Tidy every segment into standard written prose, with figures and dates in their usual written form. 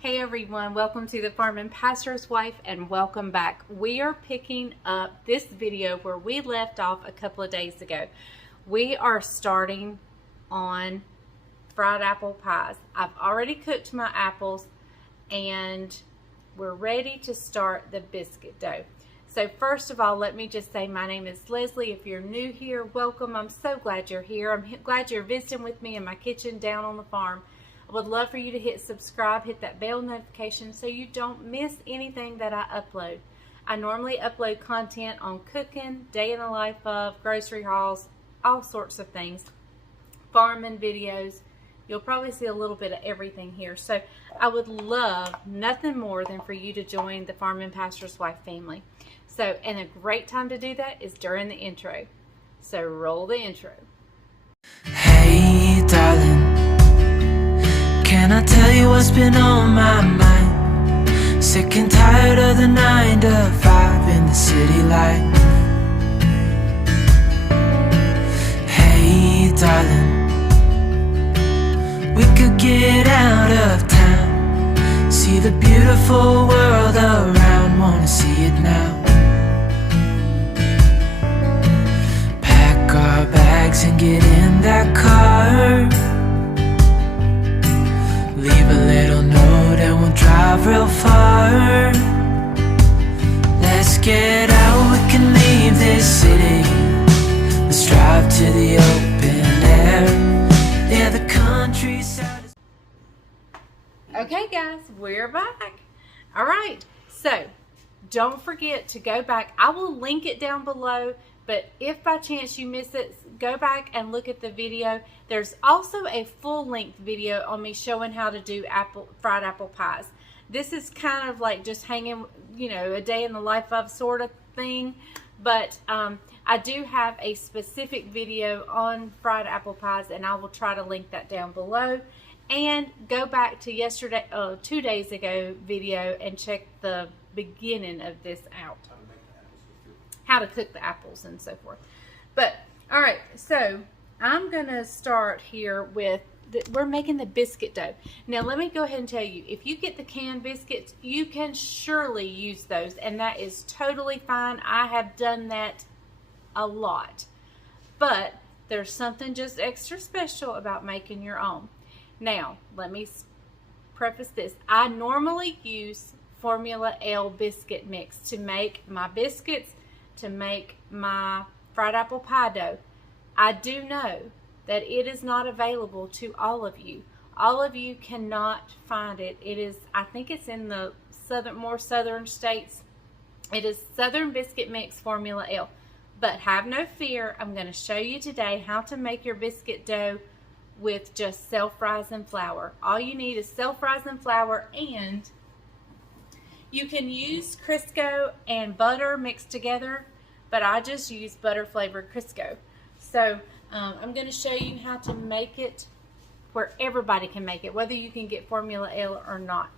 Hey everyone, welcome to the Farm and Pastor's Wife and welcome back. We are picking up this video where we left off a couple of days ago. We are starting on fried apple pies. I've already cooked my apples and we're ready to start the biscuit dough. So first of all, let me just say my name is Leslie. If you're new here, welcome. I'm so glad you're here. I'm glad you're visiting with me in my kitchen down on the farm. I would love for you to hit subscribe, hit that bell notification so you don't miss anything that I upload. I normally upload content on cooking, day in the life of, grocery hauls, all sorts of things, farming videos. You'll probably see a little bit of everything here. So I would love nothing more than for you to join the Farm and Pastor's Wife family. So, and a great time to do that is during the intro. So roll the intro. Hey darling, can I tell you what's been on my mind? Sick and tired of the 9 to 5 in the city life. Hey darling, we could get out of town, see the beautiful world around, wanna see it now. Pack our bags and get in that car, leave a little note and we'll drive real far. Let's get out, we can leave this city. Let's drive to the open air. Yeah, the countryside is... Okay guys, we're back. All right, so don't forget to go back. I will link it down below, but if by chance you miss it, go back and look at the video. There's also a full-length video on me showing how to do fried apple pies. This is kind of like just hanging, you know, a day in the life of sort of thing, but I do have a specific video on fried apple pies, and I will try to link that down below. And go back to yesterday, 2 days ago video and check the beginning of this out. How to cook the apples and so forth. But, all right, so I'm going to start here with, we're making the biscuit dough. Now, let me go ahead and tell you, if you get the canned biscuits, you can surely use those, and that is totally fine. I have done that a lot. But there's something just extra special about making your own. Now, let me preface this. I normally use Formula L biscuit mix to make my biscuits, to make my fried apple pie dough. I do know that it is not available to all of you. All of you cannot find it. It is, I think it's in the more southern states. It is Southern Biscuit Mix Formula L. But have no fear, I'm going to show you today how to make your biscuit dough with just self-rising flour. All you need is self-rising flour, and you can use Crisco and butter mixed together, but I just use butter flavored Crisco. So I'm going to show you how to make it where everybody can make it, whether you can get Formula L or not.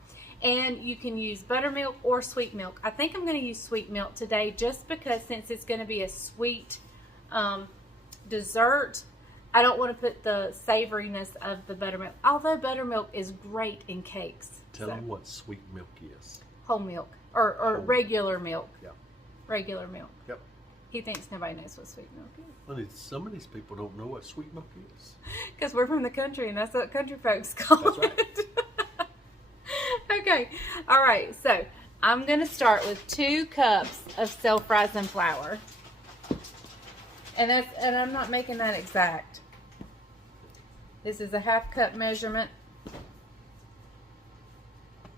And you can use buttermilk or sweet milk. I think I'm going to use sweet milk today just because since it's going to be a sweet dessert, I don't want to put the savoriness of the buttermilk, although buttermilk is great in cakes. Tell them what sweet milk is. Whole milk or regular milk. Yeah. Regular milk. Yep. He thinks nobody knows what sweet milk is. Well, some of these people don't know what sweet milk is. Because we're from the country, and that's what country folks call That's right. it. Okay. All right. So I'm going to start with 2 cups of self-rising flour. And I'm not making that exact. This is a 1/2 cup measurement.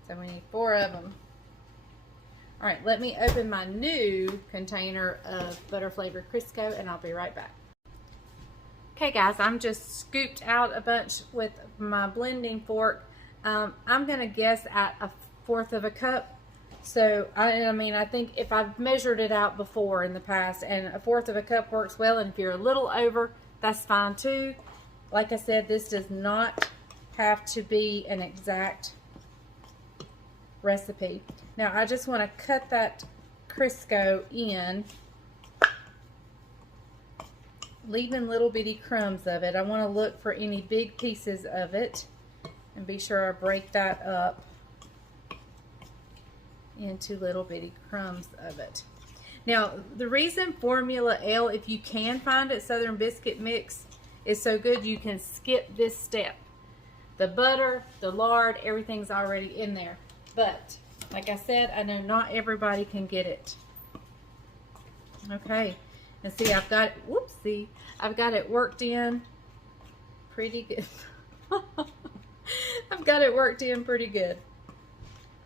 So we need 4 of them. All right, let me open my new container of butter flavored Crisco and I'll be right back. Okay guys, I'm just scooped out a bunch with my blending fork. I'm gonna guess at 1/4 cup. So I mean, I think if I've measured it out before in the past, and 1/4 cup works well, and if you're a little over, that's fine too. Like I said, this does not have to be an exact recipe. Now I just want to cut that Crisco in, leaving little bitty crumbs of it. I want to look for any big pieces of it and be sure I break that up. into little bitty crumbs of it. Now, the reason Formula L, if you can find it, Southern Biscuit Mix, is so good, you can skip this step. The butter, the lard, everything's already in there. But, like I said, I know not everybody can get it. Okay, and see, I've got it, whoopsie, I've got it worked in pretty good. I've got it worked in pretty good.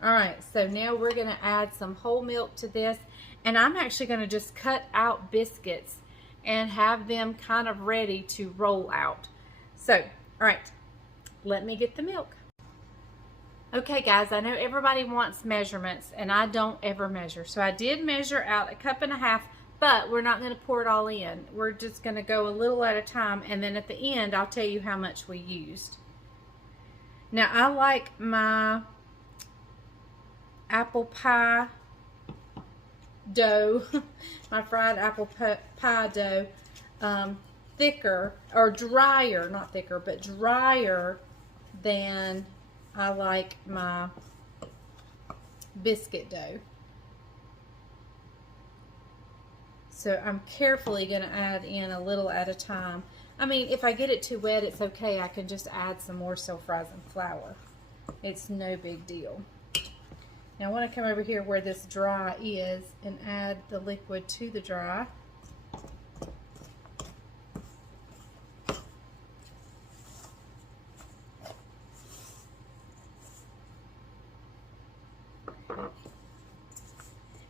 Alright, so now we're going to add some whole milk to this. And I'm actually going to just cut out biscuits and have them kind of ready to roll out. So, alright, let me get the milk. Okay guys, I know everybody wants measurements and I don't ever measure. So I did measure out 1.5 cups, but we're not going to pour it all in. We're just going to go a little at a time, and then at the end I'll tell you how much we used. Now I like my apple pie dough, my fried apple pie dough, thicker or drier, not thicker, but drier than I like my biscuit dough. So I'm carefully going to add in a little at a time. I mean, if I get it too wet, it's okay. I can just add some more self-rising flour. It's no big deal. Now I want to come over here where this dry is and add the liquid to the dry.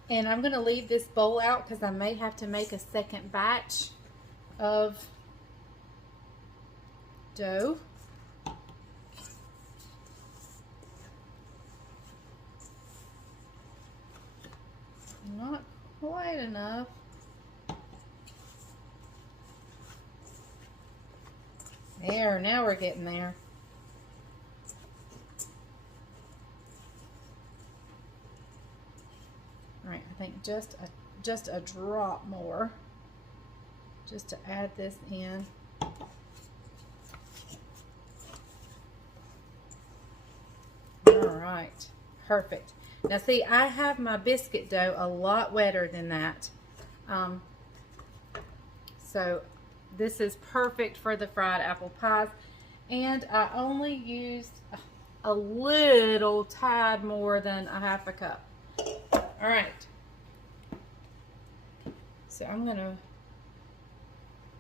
And I'm going to leave this bowl out because I may have to make a second batch of dough. Not quite enough. There, now we're getting there. All right, I think just a drop more, just to add this in. All right, perfect. Now see, I have my biscuit dough a lot wetter than that. So this is perfect for the fried apple pies. And I only used a little tad more than 1/2 cup. All right. So I'm going to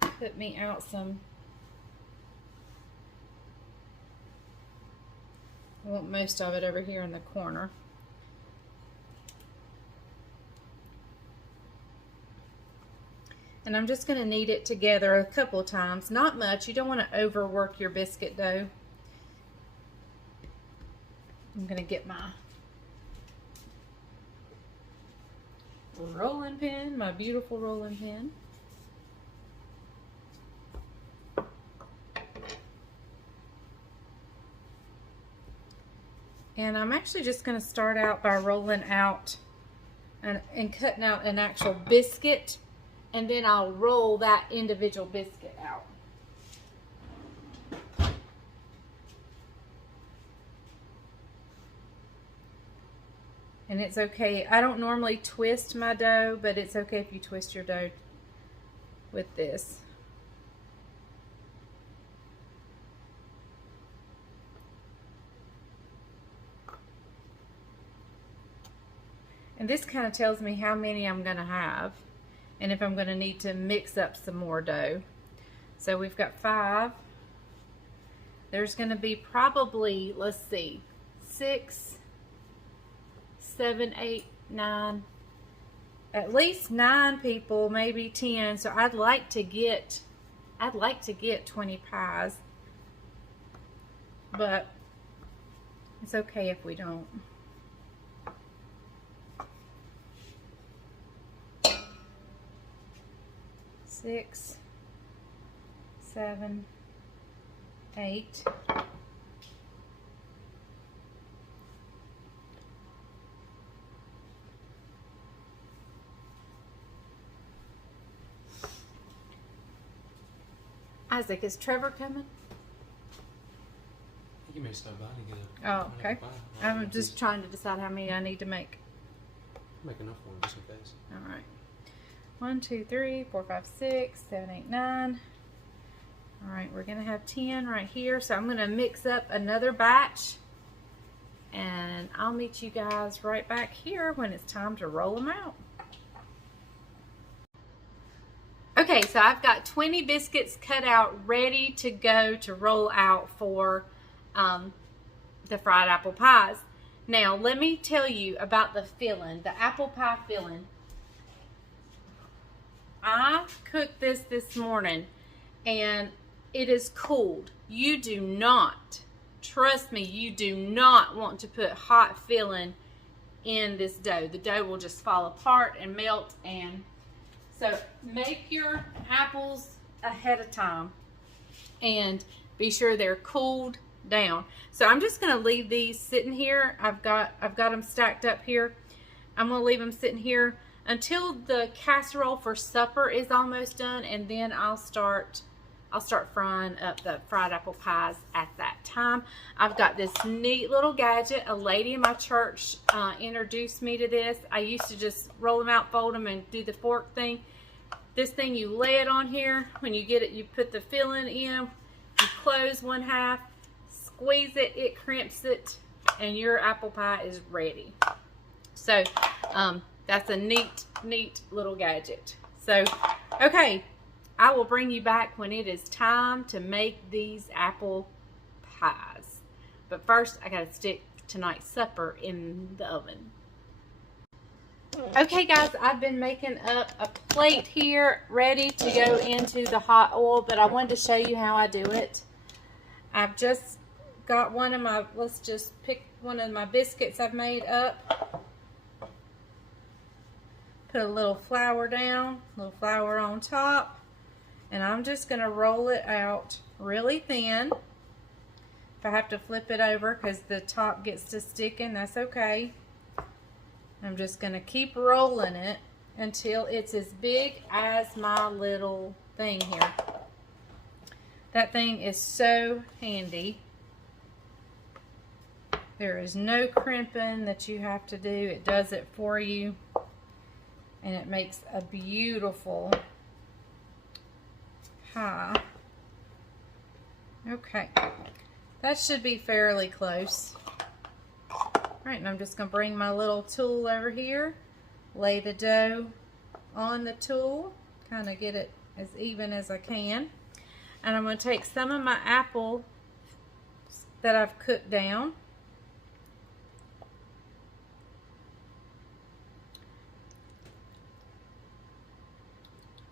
put me out some. I want most of it over here in the corner. And I'm just going to knead it together a couple of times. Not much. You don't want to overwork your biscuit dough. I'm going to get my rolling pin, my beautiful rolling pin. And I'm actually just going to start out by rolling out and cutting out an actual biscuit, and then I'll roll that individual biscuit out. And it's okay. I don't normally twist my dough, but it's okay if you twist your dough with this. And this kind of tells me how many I'm going to have and if I'm going to need to mix up some more dough. So we've got 5. There's going to be probably, let's see, 6, 7, 8, 9, at least 9 people, maybe 10. So I'd like to get 20 pies, but it's okay if we don't. Six, 7, 8. Isaac, is Trevor coming? You may stop by and get a. Oh, okay. I'm just trying to decide how many I need to make. Make enough for them just in case. All right. 1, 2, 3, 4, 5, 6, 7, 8, 9. All right, we're gonna have 10 right here. So I'm gonna mix up another batch, and I'll meet you guys right back here when it's time to roll them out. Okay, so I've got 20 biscuits cut out, ready to go to roll out for the fried apple pies. Now, let me tell you about the filling, the apple pie filling. I cooked this morning, and it is cooled. You do not, trust me, you do not want to put hot filling in this dough. The dough will just fall apart and melt. And so make your apples ahead of time and be sure they're cooled down. So I'm just gonna leave these sitting here. I've got them stacked up here. I'm gonna leave them sitting here until the casserole for supper is almost done, and then I'll start frying up the fried apple pies at that time. I've got this neat little gadget. A lady in my church introduced me to this. I used to just roll them out, fold them, and do the fork thing. This thing, you lay it on here. When you get it, you put the filling in, you close one half, squeeze it, it crimps it, and your apple pie is ready. So that's a neat little gadget. So, okay, I will bring you back when it is time to make these apple pies. But first, I gotta stick tonight's supper in the oven. Okay guys, I've been making up a plate here ready to go into the hot oil, but I wanted to show you how I do it. I've just got one of my, let's just pick one of my biscuits I've made up. Put a little flour down, a little flour on top, and I'm just going to roll it out really thin. If I have to flip it over because the top gets to sticking, that's okay. I'm just going to keep rolling it until it's as big as my little thing here. That thing is so handy. There is no crimping that you have to do. It does it for you. And it makes a beautiful pie. Okay. That should be fairly close. Alright, and I'm just going to bring my little tool over here. Lay the dough on the tool. Kind of get it as even as I can. And I'm going to take some of my apple that I've cooked down.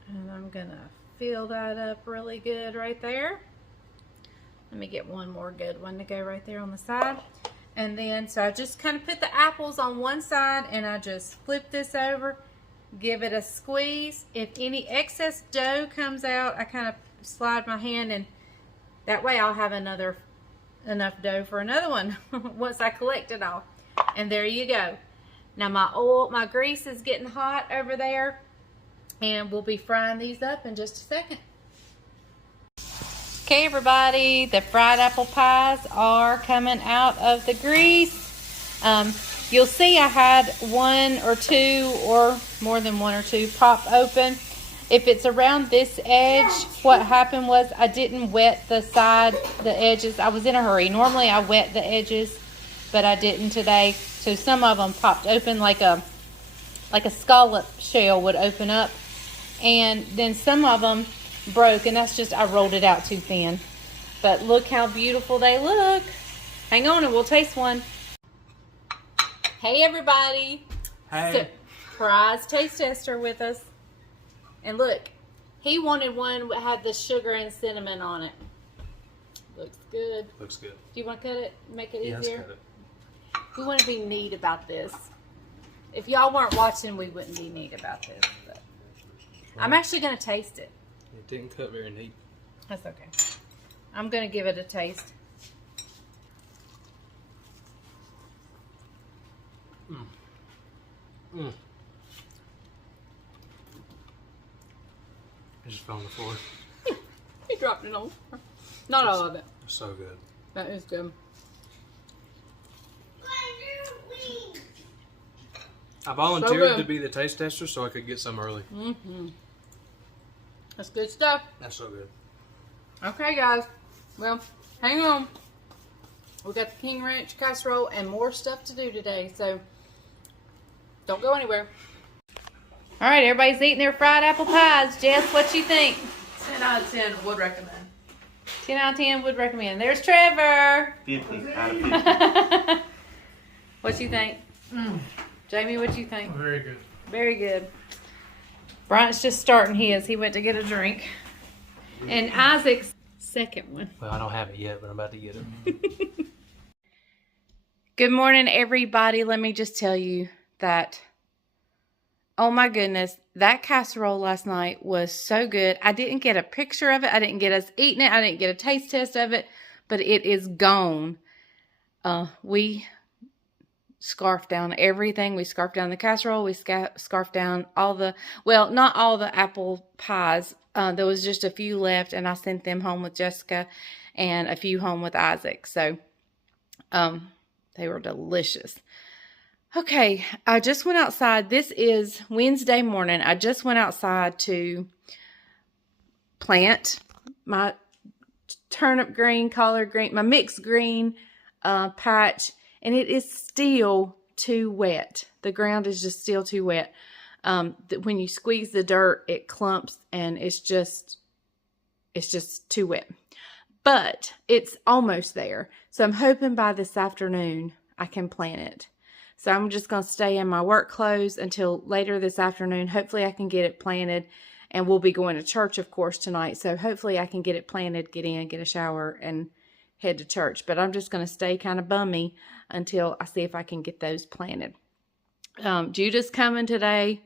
And I'm going to fill that up really good right there. Let me get one more good one to go right there on the side. And then, so I just kind of put the apples on one side and I just flip this over, give it a squeeze. If any excess dough comes out, I kind of slide my hand, and that way I'll have enough dough for another one once I collect it all. And there you go. Now my grease is getting hot over there, and we'll be frying these up in just a second. Okay everybody, the fried apple pies are coming out of the grease. You'll see I had one or two, or more than one or two, pop open. If it's around this edge, what happened was I didn't wet the edges. I was in a hurry. Normally I wet the edges, but I didn't today. So some of them popped open like a scallop shell would open up. And then some of them broke, and that's just I rolled it out too thin. But look how beautiful they look. Hang on and we'll taste one. Hey everybody. Hey. Surprise taste tester with us. And look, he wanted one that had the sugar and cinnamon on it. Looks good. Looks good. Do you want to cut it? Make it Yeah, easier? let's cut it. We want to be neat about this. If y'all weren't watching, we wouldn't be neat about this. But I'm actually going to taste it. It didn't cut very neat. That's okay. I'm going to give it a taste. It just fell on the floor. He dropped it on. Not all of it. It's so good. That is good. I volunteered good. to be the taste tester so I could get some early. That's good stuff. That's so good. Okay, guys. Well, hang on. We got the King Ranch casserole and more stuff to do today, so don't go anywhere. All right, everybody's eating their fried apple pies. Jess, what you think? 10 out of 10 would recommend. 10 out of 10 would recommend. There's Trevor. 50 out of 50. What you think? Jamie, what you think? Very good. Very good. Bryant's just starting his. He went to get a drink. And Isaac's second one. Well, I don't have it yet, but I'm about to get it. Good morning, everybody. Let me just tell you that, oh my goodness, that casserole last night was so good. I didn't get a picture of it. I didn't get us eating it. I didn't get a taste test of it, but it is gone. We scarfed down everything. We scarfed down the casserole. We scarfed down all the, well, not all the apple pies. There was just a few left, and I sent them home with Jessica and a few home with Isaac. So, they were delicious. Okay, I just went outside. This is Wednesday morning. I just went outside to plant my turnip green, collard green, my mixed green patch, and it is still too wet. The ground is just still too wet. When you squeeze the dirt, it clumps, and it's just too wet. But it's almost there. So I'm hoping by this afternoon I can plant it. So I'm just going to stay in my work clothes until later this afternoon. Hopefully I can get it planted, and we'll be going to church, of course, tonight. So hopefully I can get it planted, get in, get a shower, and head to church. But I'm just going to stay kind of bummy until I see if I can get those planted. Judah's coming today.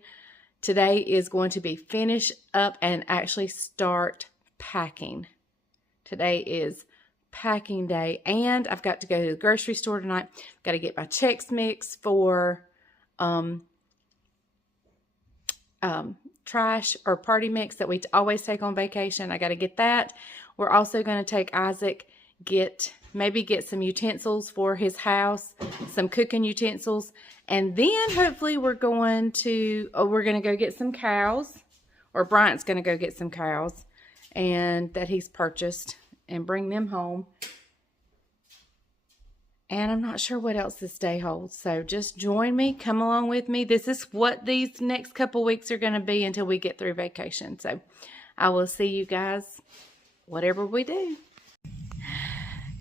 Today is going to be finish up and actually start packing. Today is packing day, and I've got to go to the grocery store tonight. I've got to get my Chex Mix for trash or party mix that we always take on vacation. I got to get that. We're also going to take Isaac, maybe get some utensils for his house, some cooking utensils, and then hopefully we're going to go get some cows, or Bryant's going to go get some cows, and that he's purchased, and bring them home. And I'm not sure what else this day holds. So just join me. Come along with me. This is what these next couple weeks are going to be until we get through vacation. So I will see you guys whatever we do.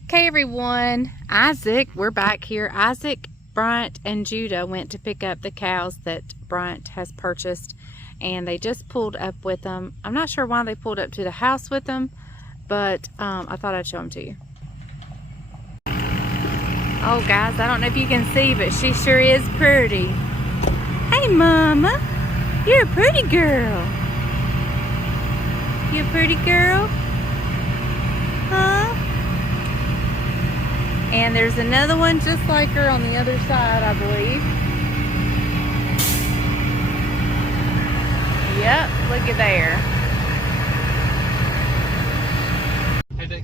Okay, everyone. Isaac, we're back here. Isaac, Bryant, and Judah went to pick up the cows that Bryant has purchased. And they just pulled up with them. I'm not sure why they pulled up to the house with them, but I thought I'd show them to you. Oh, guys, I don't know if you can see, but she sure is pretty. Hey, Mama. You're a pretty girl. You a pretty girl? Huh? And there's another one just like her on the other side, I believe. Yep, look at there.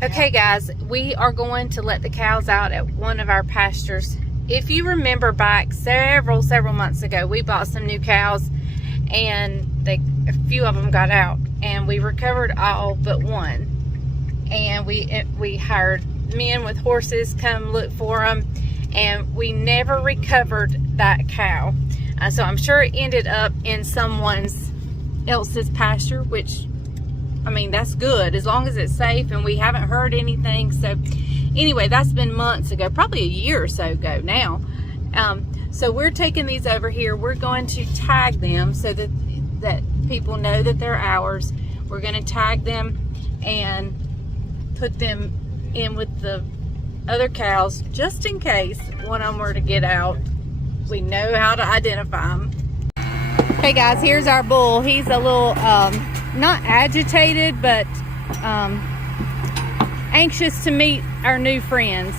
Okay, guys, we are going to let the cows out at one of our pastures. If you remember back several months ago, we bought some new cows, and a few of them got out, and we recovered all but one. And we hired men with horses come look for them, and we never recovered that cow. So I'm sure it ended up in someone else's pasture, which, I mean, that's good as long as it's safe and we haven't heard anything. So anyway, that's been months ago, probably a year or so ago now. So we're taking these over here. We're going to tag them so that people know that they're ours. We're going to tag them and put them in with the other cows just in case one of them were to get out. We know how to identify them. Okay, guys, here's our bull. He's a little not agitated, but anxious to meet our new friends.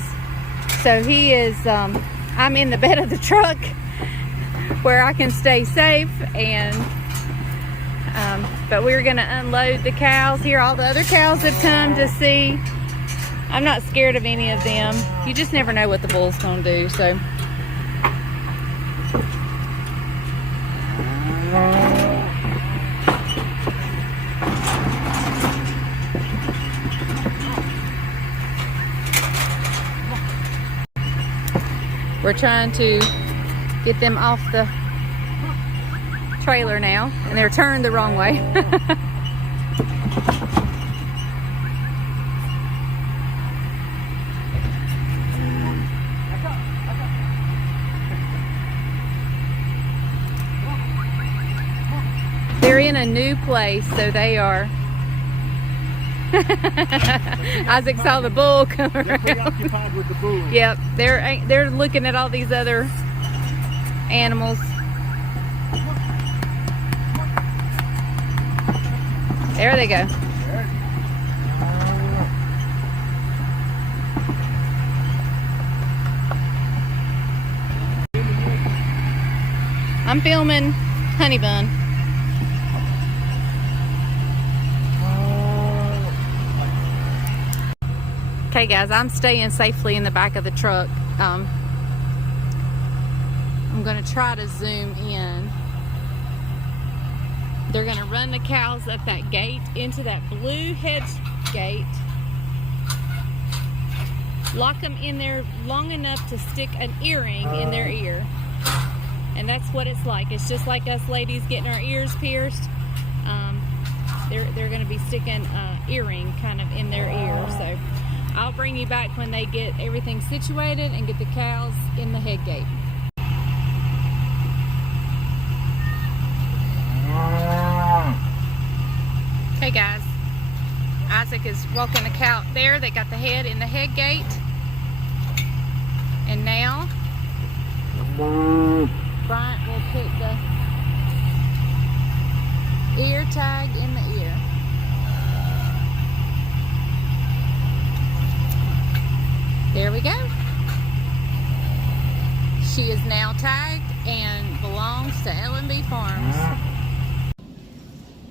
So he is, I'm in the bed of the truck where I can stay safe, and but we're gonna unload the cows here. All the other cows have come to see. I'm not scared of any of them. You just never know what the bull's gonna do. So We're trying to get them off the trailer now, and they're turned the wrong way. They're in a new place, so they are. Isaac saw the bull come around. They're preoccupied with the bull. Yep, they're looking at all these other animals. There they go. I'm filming Honey Bun. Okay guys, I'm staying safely in the back of the truck. I'm gonna try to zoom in. They're gonna run the cows up that gate into that blue hedge gate. Lock them in there long enough to stick an earring in their ear. And that's what it's like. It's just like us ladies getting our ears pierced. They're gonna be sticking an earring kind of in their ear. So I'll bring you back when they get everything situated and get the cows in the head gate. Okay guys, Isaac is walking the cow there. They got the head in the head gate. And now, Bryant will put the ear tag in the ear. There we go. She is now tagged and belongs to L&B Farms.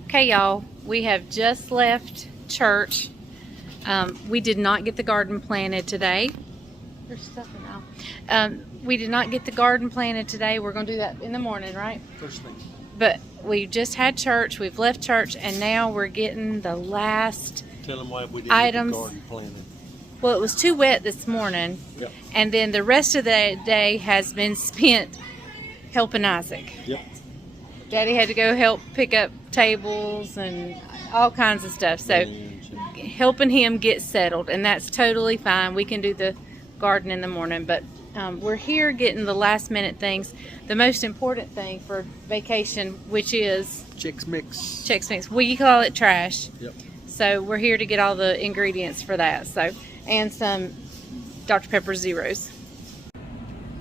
Okay, y'all, we have just left church. We did not get the garden planted today. There's stuff in now. We did not get the garden planted today. We're going to do that in the morning, right? First thing. But we just had church. We've left church, and now we're getting the last Tell them why we didn't items. get the garden planted. Well, it was too wet this morning, Yep. and then the rest of the day has been spent helping Isaac. Yep. Daddy had to go help pick up tables and all kinds of stuff. So helping him get settled, and that's totally fine. We can do the garden in the morning, but we're here getting the last minute things. The most important thing for vacation, which is Chex Mix. Chex Mix. We call it trash. Yep. So we're here to get all the ingredients for that. So, and some Dr. Pepper Zeros.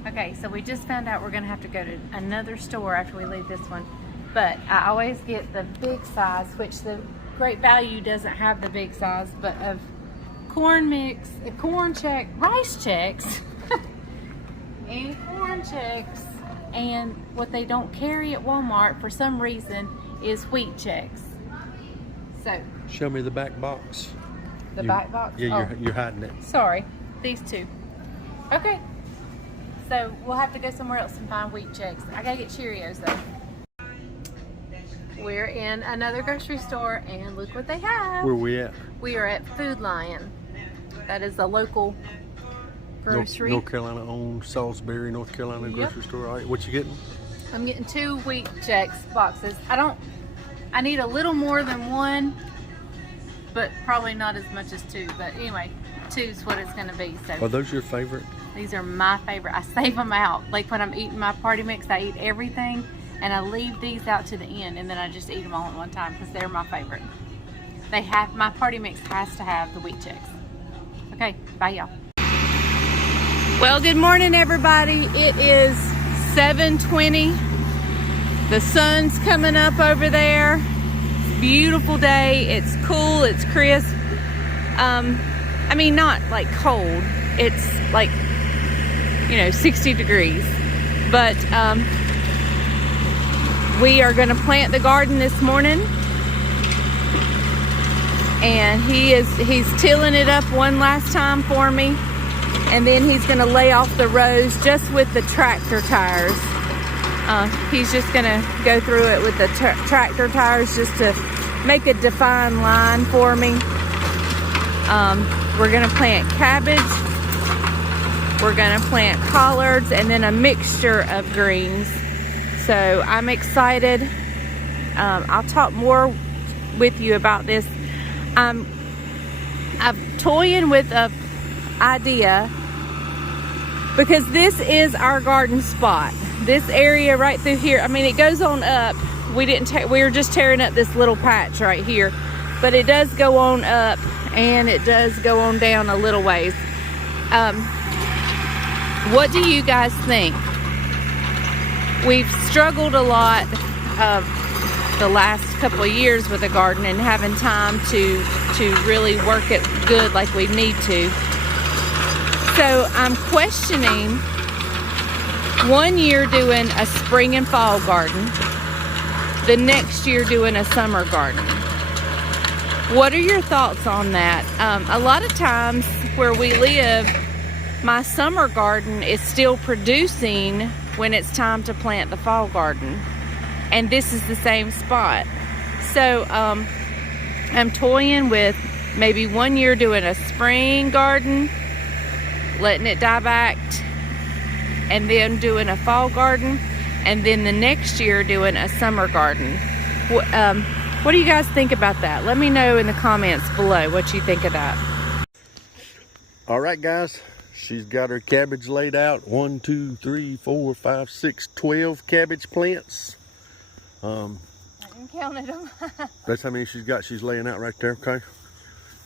Okay, so we just found out we're gonna have to go to another store after we leave this one. But I always get the big size, which the Great Value doesn't have the big size, but of corn mix, rice checks, and corn checks, and what they don't carry at Walmart for some reason is wheat checks. So, Show me the back box. the back box? Yeah, Oh. you're hiding it. Sorry, these two. Okay. So we'll have to go somewhere else and find wheat checks. I gotta get Cheerios though. We're in another grocery store and look what they have. Where we at? We are at Food Lion. That is a local grocery. North Carolina owned Salisbury, North Carolina grocery store. All right, what you getting? I'm getting 2 wheat checks boxes. I need a little more than 1, but probably not as much as 2. But anyway, 2 is what it's gonna be. So Are those your favorite? these are my favorite. I save them out. Like when I'm eating my party mix, I eat everything and I leave these out to the end and then I just eat them all at one time because they're my favorite. My party mix has to have the wheat checks. Okay, bye y'all. Well, good morning everybody. It is 7:20. The sun's coming up over there. It's a beautiful day. It's cool, it's crisp. I mean, not like cold. It's like, 60 degrees. But we are gonna plant the garden this morning. And he's tilling it up one last time for me. And then he's gonna lay off the rows just with the tractor tires. He's just gonna go through it with the tractor tires just to make a defined line for me. We're gonna plant cabbage We're gonna plant collards and then a mixture of greens. So I'm excited. I'll talk more with you about this. I'm toying with a idea because this is our garden spot. This area right through here, I mean, it goes on up. We were just tearing up this little patch right here, but it does go on up and it does go on down a little ways. What do you guys think? We've struggled a lot the last couple of years with the garden and having time to really work it good like we need to. So I'm questioning 1 year doing a spring and fall garden, the next year doing a summer garden. What are your thoughts on that? A lot of times where we live, my summer garden is still producing when it's time to plant the fall garden. And this is the same spot. So I'm toying with maybe 1 year doing a spring garden, letting it die back, and then doing a fall garden, and then the next year doing a summer garden. What do you guys think about that? Let me know in the comments below what you think of that. All right, guys. She's got her cabbage laid out. 1, 2, 3, 4, 5, 6, 12 cabbage plants. I didn't count them. That's how many she's got. She's laying out right there, okay?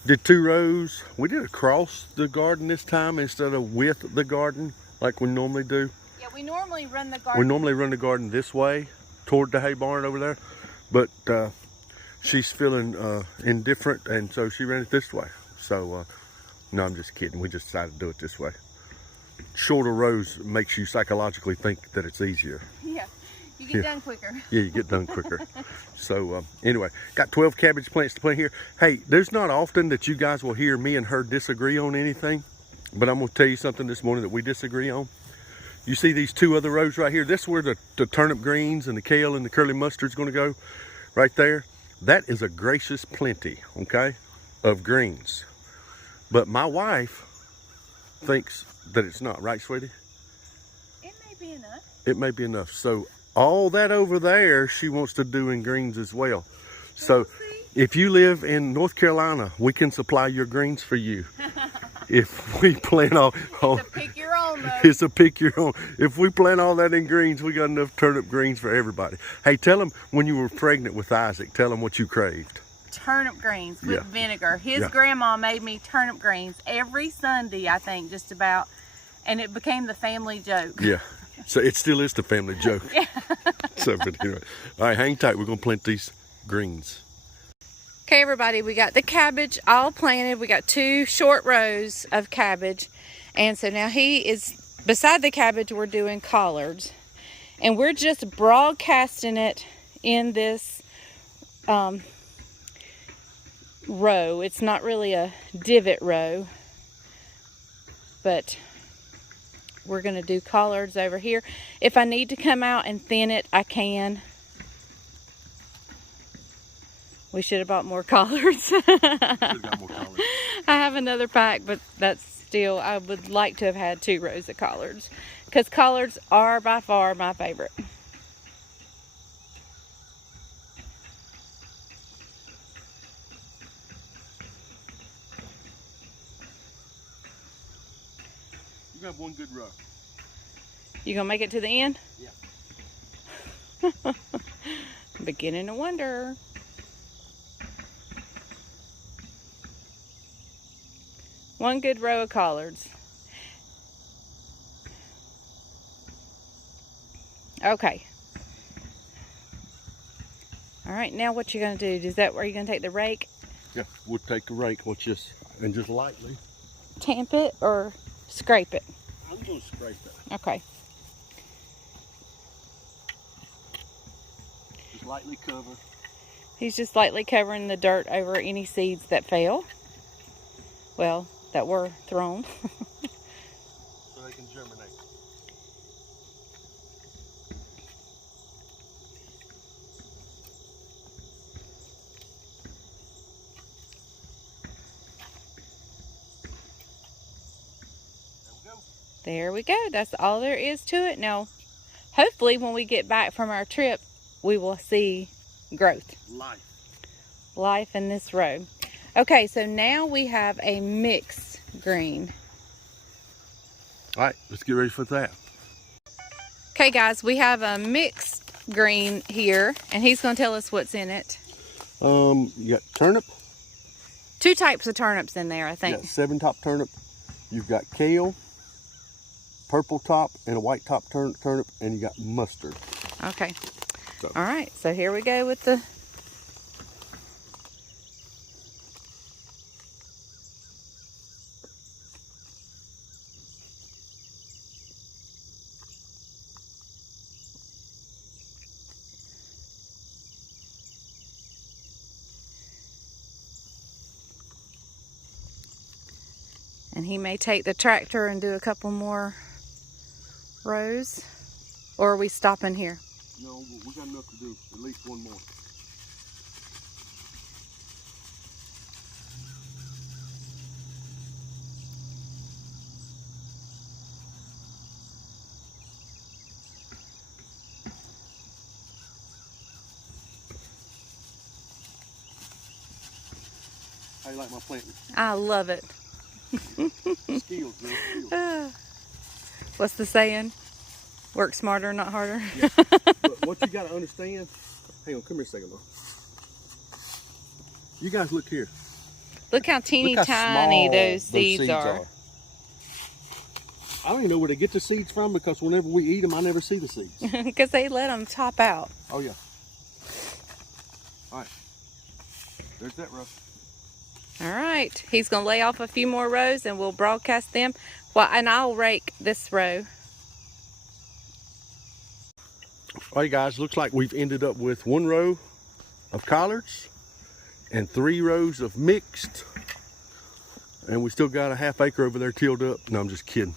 Did 2 rows. We did across the garden this time instead of with the garden like we normally do. Yeah, we normally run the garden. We normally run the garden this way toward the hay barn over there, but she's feeling indifferent, and so she ran it this way. So no, I'm just kidding. We just decided to do it this way. Shorter rows makes you psychologically think that it's easier. Yeah, you get done quicker. Yeah, you get done quicker. So anyway, got 12 cabbage plants to plant here. Hey, there's not often that you guys will hear me and her disagree on anything, but I'm going to tell you something this morning that we disagree on. You see these 2 other rows right here? This is where the turnip greens and the kale and the curly mustard's going to go right there. That is a gracious plenty, okay, of greens. But my wife thinks that it's not, right, sweetie? It may be enough. It may be enough. So all that over there, she wants to do in greens as well. So if you live in North Carolina, we can supply your greens for you. If we plant all It's a pick your own, though. it's a pick your own. If we plant all that in greens, we got enough turnip greens for everybody. Hey, tell them when you were pregnant with Isaac, tell them what you craved. Turnip greens with Yeah. vinegar. His Yeah. grandma made me turnip greens every Sunday, I think, just about. And it became the family joke. Yeah. So it still is the family joke. Yeah. So, but anyway. All right, hang tight. We're going to plant these greens. Okay, everybody, we got the cabbage all planted. We got 2 short rows of cabbage. And so now he is, beside the cabbage, we're doing collards. And we're just broadcasting it in this row. It's not really a divot row, but we're going to do collards over here. If I need to come out and thin it, I can. We should have bought more collards. Got more collards. I have another pack, but that's still, I would like to have had 2 rows of collards, because collards are by far my favorite. You got 1 good row. You gonna make it to the end? Yeah. I'm beginning to wonder. One good row of collards. Okay. All right, now what you gonna do? Is that where you gonna take the rake? Yeah, we'll take the rake, and just lightly. Tamp it or scrape it? I'm going to scrape it. Okay. Just lightly cover. He's just lightly covering the dirt over any seeds that fell. Well, that were thrown. So they can germinate. There we go. That's all there is to it. Now, hopefully when we get back from our trip, we will see growth. Life in this row. Okay, so now we have a mixed green. All right, let's get ready for that. Okay, guys, we have a mixed green here, and he's going to tell us what's in it. You got turnip. 2 types of turnips in there, I You think. got 7-top turnip. You've got kale, purple top, and a white top turnip, and you got mustard. Okay. So. All right, so here we go with the... And he may take the tractor and do a couple more rows. Or are we stopping here? No, we got enough to do. At least one more. How you like my planting? I love it. Skills, girl, skills. What's the saying? Work smarter, not harder. Yeah. But what you got to understand, hang on, come here a second, Mom. You guys look here. Look how teeny Look how tiny small those seeds are. I don't even know where they get the seeds from because whenever we eat them, I never see the seeds. Because they let them top out. Oh, yeah. All right. There's that row. All right. He's going to lay off a few more rows and we'll broadcast them. Well, and I'll rake this row. All right, guys. Looks like we've ended up with 1 row of collards and 3 rows of mixed. And we still got a ½ acre over there tilled up. No, I'm just kidding.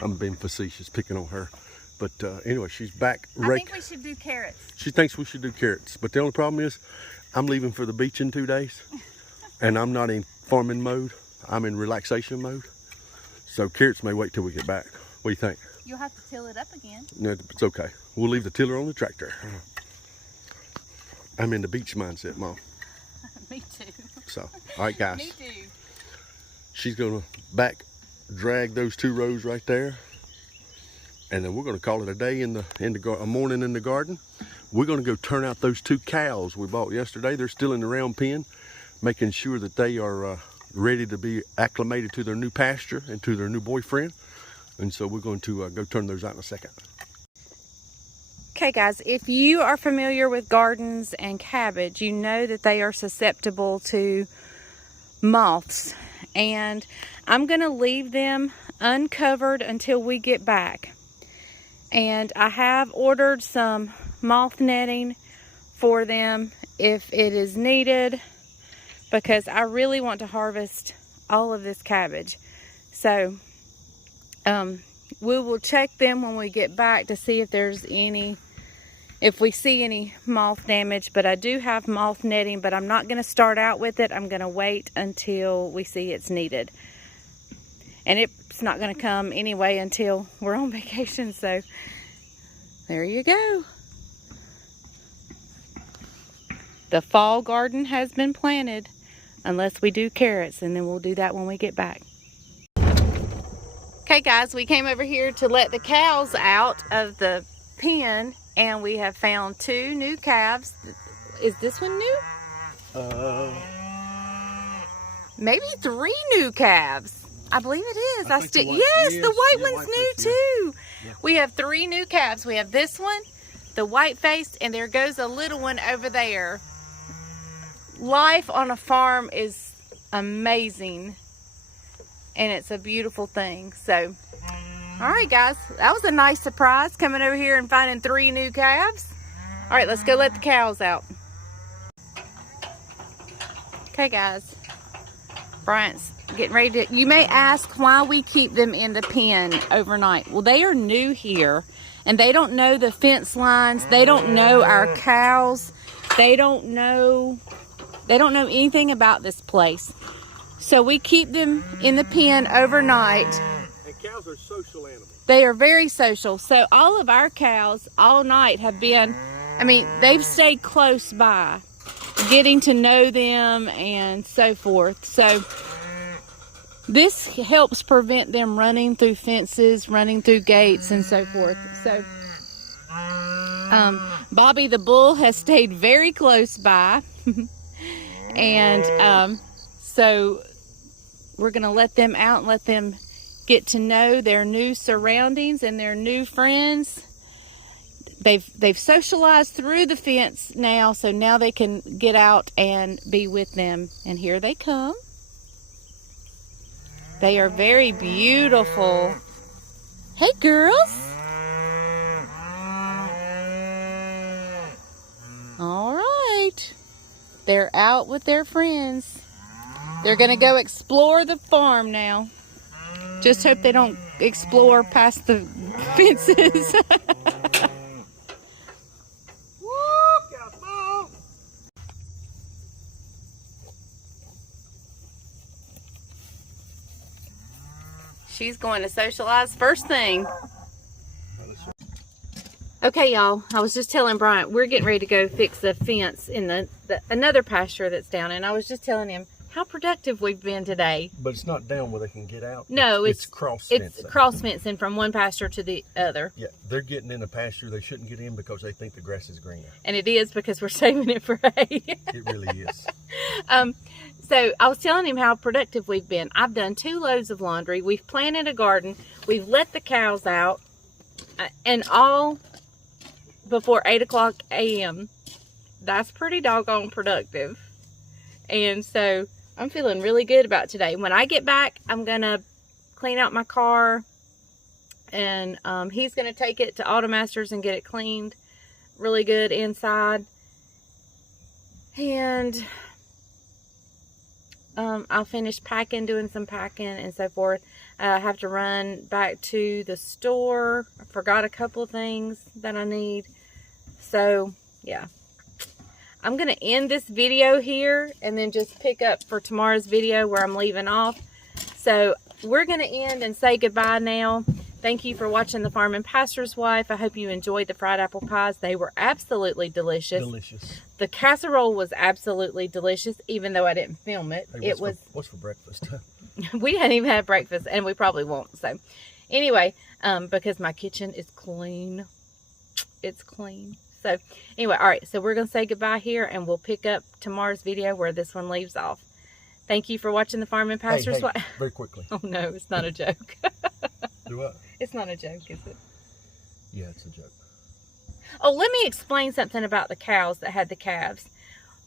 I'm being facetious, picking on her. But anyway, she's back. I think we should do carrots. She thinks we should do carrots. But the only problem is I'm leaving for the beach in 2 days. And I'm not in farming mode. I'm in relaxation mode. So carrots may wait till we get back. What do you think? You'll have to till it up again. No, it's okay. We'll leave the tiller on the tractor. I'm in the beach mindset, Mom. Me too. So, all right, guys. Me too. She's gonna back drag those 2 rows right there, and then we're gonna call it a day a morning in the garden. We're gonna go turn out those 2 cows we bought yesterday. They're still in the round pen, making sure that they are ready to be acclimated to their new pasture and to their new boyfriend. And so we're going to go turn those out in a second. Okay, guys, if you are familiar with gardens and cabbage, you know that they are susceptible to moths. And I'm going to leave them uncovered until we get back. And I have ordered some moth netting for them if it is needed, because I really want to harvest all of this cabbage. So we will check them when we get back to see if there's if we see any moth damage. But I do have moth netting, but I'm not going to start out with it. I'm going to wait until we see it's needed. And it's not going to come anyway until we're on vacation. So there you go. The fall garden has been planted, unless we do carrots, and then we'll do that when we get back. Okay, guys, we came over here to let the cows out of the pen, and we have found 2 new calves. Is this one new? Maybe 3 new calves. I believe it is. Yes, the white one's new too. Yeah. We have 3 new calves. We have this one, the white faced, and there goes a little one over there. Life on a farm is amazing, and it's a beautiful thing. So, all right, guys, that was a nice surprise coming over here and finding 3 new calves. All right, let's go let the cows out. Okay, guys, Bryant's getting ready to, you may ask why we keep them in the pen overnight. Well, they are new here, and they don't know the fence lines. They don't know our cows. They don't know anything about this place. So we keep them in the pen overnight. And cows Cows are social animals. They are very social. So all of our cows all night have been, I mean, they've stayed close by, getting to know them and so forth. So this helps prevent them running through fences, running through gates, and so forth. So Bobby the bull has stayed very close by. And so we're going to let them out and let them get to know their new surroundings and their new friends. They've socialized through the fence now, so now they can get out and be with them. And here they come. They are very beautiful. Hey, girls. All right. They're out with their friends. They're going to go explore the farm now. Just hope they don't explore past the fences. She's going to socialize first thing. Okay, y'all, I was just telling Bryant, we're getting ready to go fix the fence in another pasture that's down, and I was just telling him how productive we've been today. But it's not down where they can get out. No, it's cross fencing. It's cross fencing from one pasture to the other. Yeah, they're getting in a pasture they shouldn't get in because they think the grass is greener. And it is, because we're saving it for hay. It really is. So I was telling him how productive we've been. I've done 2 loads of laundry. We've planted a garden. We've let the cows out, and all before 8 o'clock a.m. That's pretty doggone productive. And so I'm feeling really good about today. When I get back, I'm going to clean out my car, and he's going to take it to Automasters and get it cleaned really good inside. And I'll finish packing, doing some packing and so forth. I have to run back to the store. I forgot a couple of things that I need. So, yeah. I'm going to end this video here and then just pick up for tomorrow's video where I'm leaving off. So, we're going to end and say goodbye now. Thank you for watching The Farm and Pastor's Wife. I hope you enjoyed the fried apple pies. They were absolutely delicious. Delicious. The casserole was absolutely delicious, even though I didn't film it. Hey, what's for breakfast? We hadn't even had breakfast, and we probably won't. So, anyway, because my kitchen is clean. It's clean. So, anyway, all right. So, we're going to say goodbye here, and we'll pick up tomorrow's video where this one leaves off. Thank you for watching The Farm and Pastor's Wife. Very quickly. Oh, no, it's not a joke. Do what? It's not a joke, is it? Yeah, it's a joke. Oh, let me explain something about the cows that had the calves.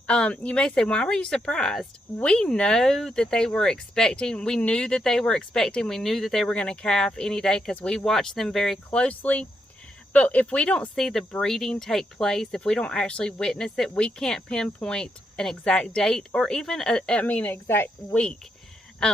You may say, why were you surprised? We know that they were expecting. We knew that they were expecting. We knew that they were going to calve any day because we watched them very closely. But if we don't see the breeding take place, if we don't actually witness it, we can't pinpoint an exact date or even, an exact week.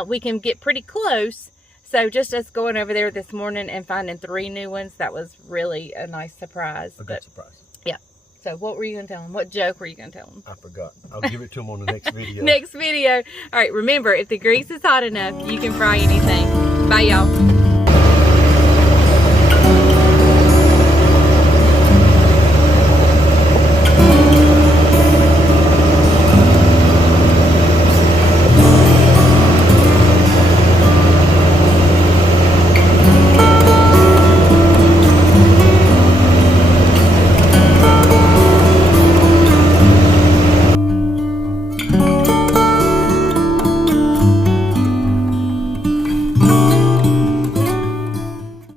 We can get pretty close. So just us going over there this morning and finding 3 new ones, that was really a nice surprise. A good surprise. Yeah. So what were you going to tell them? What joke were you going to tell them? I forgot. I'll give it to them on the next video. Next video. All right, remember, if the grease is hot enough, you can fry anything. Bye, y'all.